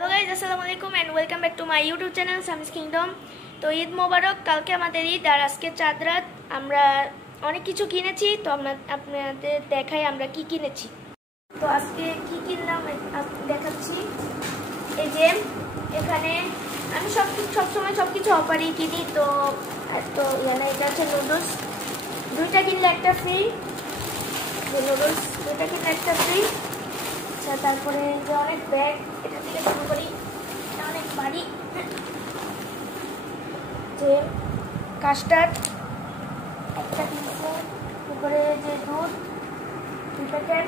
Hello guys, আসসালামু আলাইকুম and welcome back to my YouTube channel Sami's Kingdom. তো ঈদ মোবারক। কালকে আমাদের ঈদ আর আজকে চাঁদ রাত। আমরা অনেক কিছু কিনেছি, তো আপনাদের দেখাই আমরা কি কিনেছি। তো আজকে কি কিনলাম দেখাচ্ছি। এই যে এখানে আমি সবসময় সবকিছু অফারই কিনি। তো এটা হচ্ছে নুডলস, দুইটা কিনলে একটা ফ্রি। নুডলস দুইটা কিনলে একটা ফ্রি। আচ্ছা, তারপরে যে অনেক ব্যাগ, এটা থেকে শুরু করি, অনেক ভারী। যে কাস্টার্ড একটা কিনছে, তারপরে যে দুধ 2 প্যাকেট,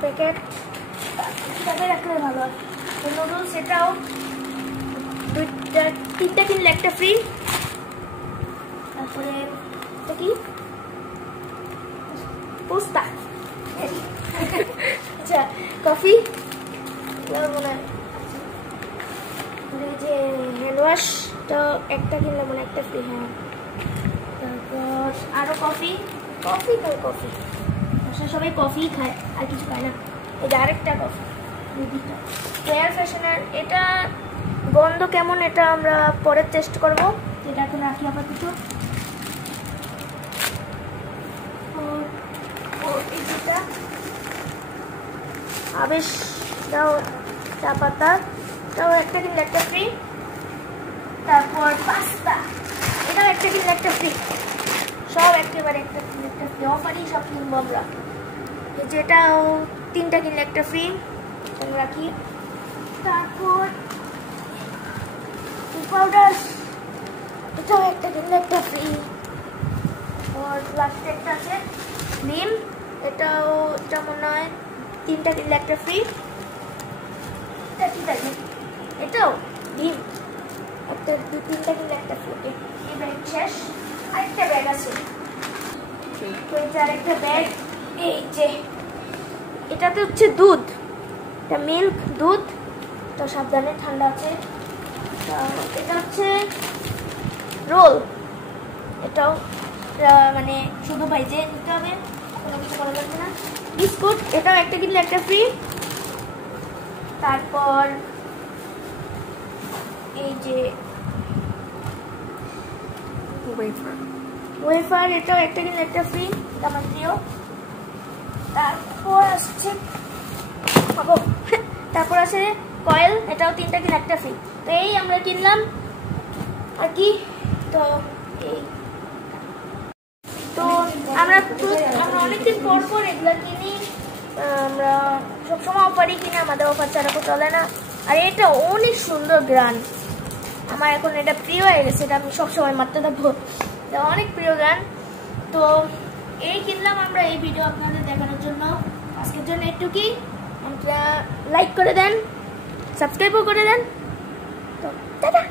প্যাকেট কিভাবে রাখলে ভালো হয়। নুডলস এটাও তিনটা কিনলে একটা ফ্রি। তারপরে এটা কি পোস্তা, আচ্ছা কফি, মনে হয় যে হ্যান্ড ওয়াশটা একটা কিনলে মনে একটা ফ্রি। হ্যাঁ, তারপর আরও কফি আসলে সবাই কফি খায়, আর কিছু খায় না। এই যে আরেকটা কফি, এয়ার ফ্রেশনার। এটা গন্ধ কেমন এটা আমরা পরে টেস্ট করবো, এটা এখন রাখি আপাতত। এটা আবেশটাও চা পাতা, এটাও একটা কিনলে একটা ফ্রি। তারপর পাস্তা, এটাও একটা কিনলে একটা ফ্রি। সব একেবারে একটা কিনলে একটা ফ্রি, অফারই সব কিনবো আমরা। যেটাও তিনটা কিনলে একটা ফ্রি, রাখি। তারপর পাউডার, এটাও একটা কিনলে একটা ফ্রি। আর লাস্টে একটা আছে ডিম, এটা মনে হয় তিনটা কিনলে একটা ফ্রি। ঠিক আছে, এটাও ডিম একটা তিনটা কিনলে একটা ফ্রি। এই ব্যাগ শেষ, আরেকটা ব্যাগ আছে। আরেকটা ব্যাগ, এই যে এটাতে হচ্ছে দুধ, এটা মিল্ক দুধ, তো সাবধানে ঠান্ডা আছে। এটা হচ্ছে রোল, এটাও মানে শুধু ভাইজে নিতে হবে, কোনো কিছু করা লাগবে না। বিস্কুট, এটাও একটা কিনলে একটা ফ্রি। তারপর এই যে ওয়েফার, এটাও একটা কিনলে একটা ফ্রি, আমার প্রিয়। তারপর আছে কয়েল, এটাও তিনটা কিনলে একটা ফ্রি। তো এই আমরা কিনলাম আর কি। তো এই তো আমরা অনেকদিন পর এগুলো কিনি। আমরা সবসময় অফারই কিনি, আমাদের অফার ছাড়া তো চলে না। আর এটা অনেক সুন্দর গান, আমার এখন এটা প্রিয় হয়ে গেছে, এটা আমি সবসময় মারতে থাকবো, এটা অনেক প্রিয় গান। তো এই কিনলাম আমরা এই ভিডিও আপনাদের দেখানোর জন্য। আজকের জন্য একটুকুই, আপনারা লাইক করে দেন, সাবস্ক্রাইবও করে দেন। তো টাটা।